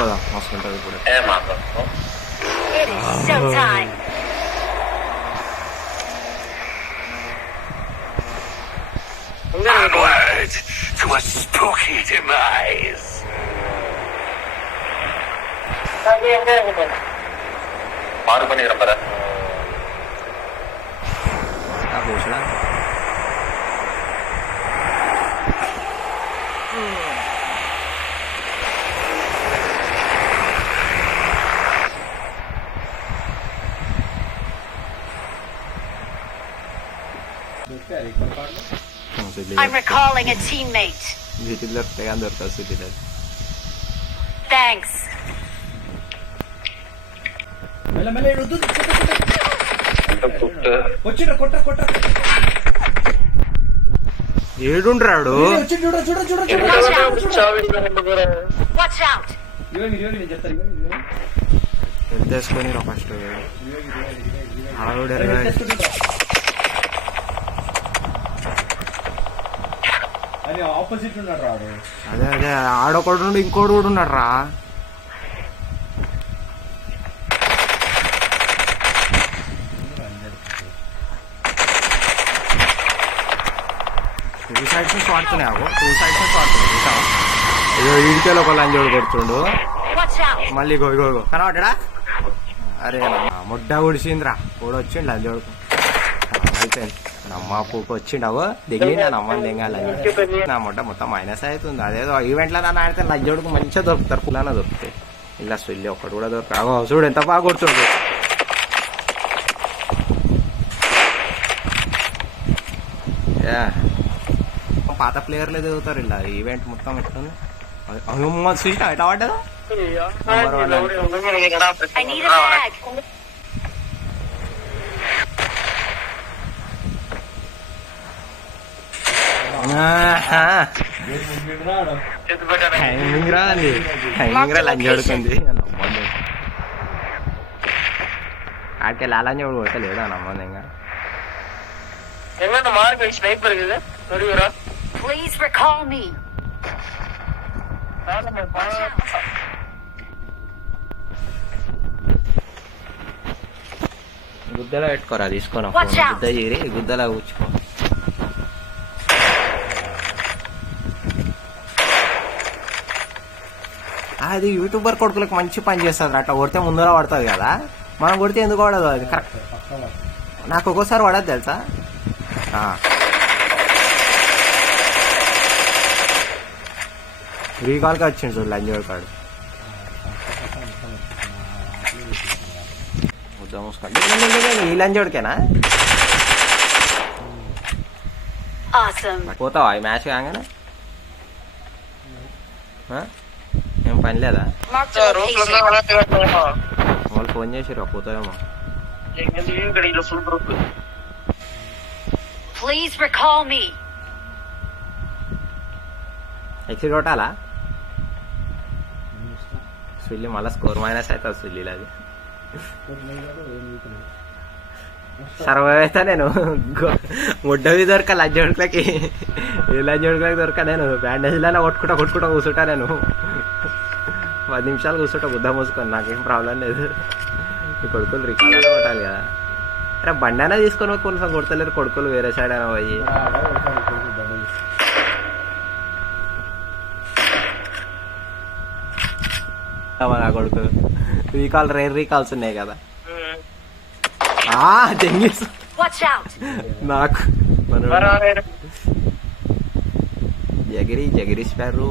కదా మస్తు ఉంటుంది ఇప్పుడు. It is showtime. Onward to a spooky demise. మారు పని రంపరా కూర్చున్నా I'm recalling a teammate. వీటిలో కానీ దొరకదు సిటీలో. Thanks. ఏడుండ్రాడు Watch out. ఎత్తేసుకొని రా ఫస్ట్ ఆవిడ ఆపోజిట్ ఉన్నాడు రాడు. అదే అదే ఆడొకడు ఇంకోడు కూడా ఉన్నాడు రా. టూ సైడ్స్ నుంచి వాడుతున్నావు, టూ సైడ్స్ నుంచి వాడుతున్నావు చూసావా? ఇగో ఈడికేలో ఒక లంజోడు కొడుతుండు, Watch out. మళ్ళీ ఇగో ఇగో ఇగో కనబడ్డా? అరే ముడ్డ గుడిసిందిరా కూడా వచ్చిండు లంజోడుకు. అయిపోయింది నమ్మ పూకు వచ్చిండవు దిగి నా నమ్మని దిగాలని నా ముడ్డ మొత్తం మైనస్ అవుతుంది. అదేదో ఈవెంట్లో నన్ను ఆడితే లంజోడుకు మంచిగా దొరుకుతారు, పులాన దొరుకుతాయి. ఇలా వెళ్ళి ఒక్కడు కూడా దొరకదు. చూడు ఎంత బాగా కొడుతుండు. పాత ప్లేయర్లే దిగుతారు ఇలా ఈవెంట్ మొత్తం ఎట్లుంది. చూసినా ఎట్లా పడ్డదా? I need a bag. Timing రా అది, టైమింగ్ రా లంచ్ అడుగుతుంది. ఆడికి లాలంజ కొట్టలేదా నమ్మది ఇంకా. Please recall me. గుద్దలో పెట్టుకోరా, తీసుకోరా Watch out. గుద్ద చేరి గుద్దలా కూర్చుకో. అది యూట్యూబర్ కొడుకులకు మంచి పని చేస్తుంది. అట్లా కొడితే ముందర పడుతుంది కదా, మనం కొడితే ఎందుకు పడదు అది కరెక్ట్. నాకు ఒక్కోసారి పడదు తెలుసా. రీకాల్గా వచ్చింది చూడు లంజోడు కాడు. ముద్ద మూసుకోండి. ఈ లంజోడికేనా Awesome. పోతావా ఈ మ్యాచ్ కాగానే? ఏం పని లేదా? Mark the location. వాళ్ళు ఫోన్ చేసిర్రు పోతావేమో. Please recall me. ఎక్సిట్ కొట్టాలా? స్విల్లి మళ్ళీ స్కోర్ మైనస్ అవుతుంది స్విల్లీలో. అది సర్వైవ్ అవుతా నేను. ముడ్డవి దొరక లంజోడుకులకి, ఏ లంజోడుకులకి దొరక నేను బ్యాండేజ్లలో కొట్టుకుంటా కూర్చుంటా. నేను 10 నిమిషాలు కూర్చుంటా బుద్ధ మూసుకొని, నాకేం ప్రాబ్లం లేదు. ఈ కొడుకులు రికార్డులో కొట్టాలి కదా. అరే బండి తీసుకొని కొంచెం కొడతలేరు కొడుకులు వేరే సైడ్ అయినా పోయి. నా కొడుకు రేర్ రీకాల్స్ ఉన్నాయి కదా. Watch out. నాకు జగిరి స్పారు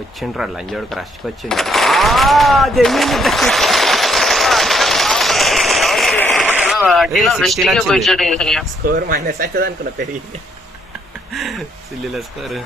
వచ్చిండ్రా లంజోడు క్రష్కి వచ్చిండ్రా. స్కోర్ మైనస్ అవుతుంది అనుకున్నా పెరిగి సిల్లీలో స్కోర్.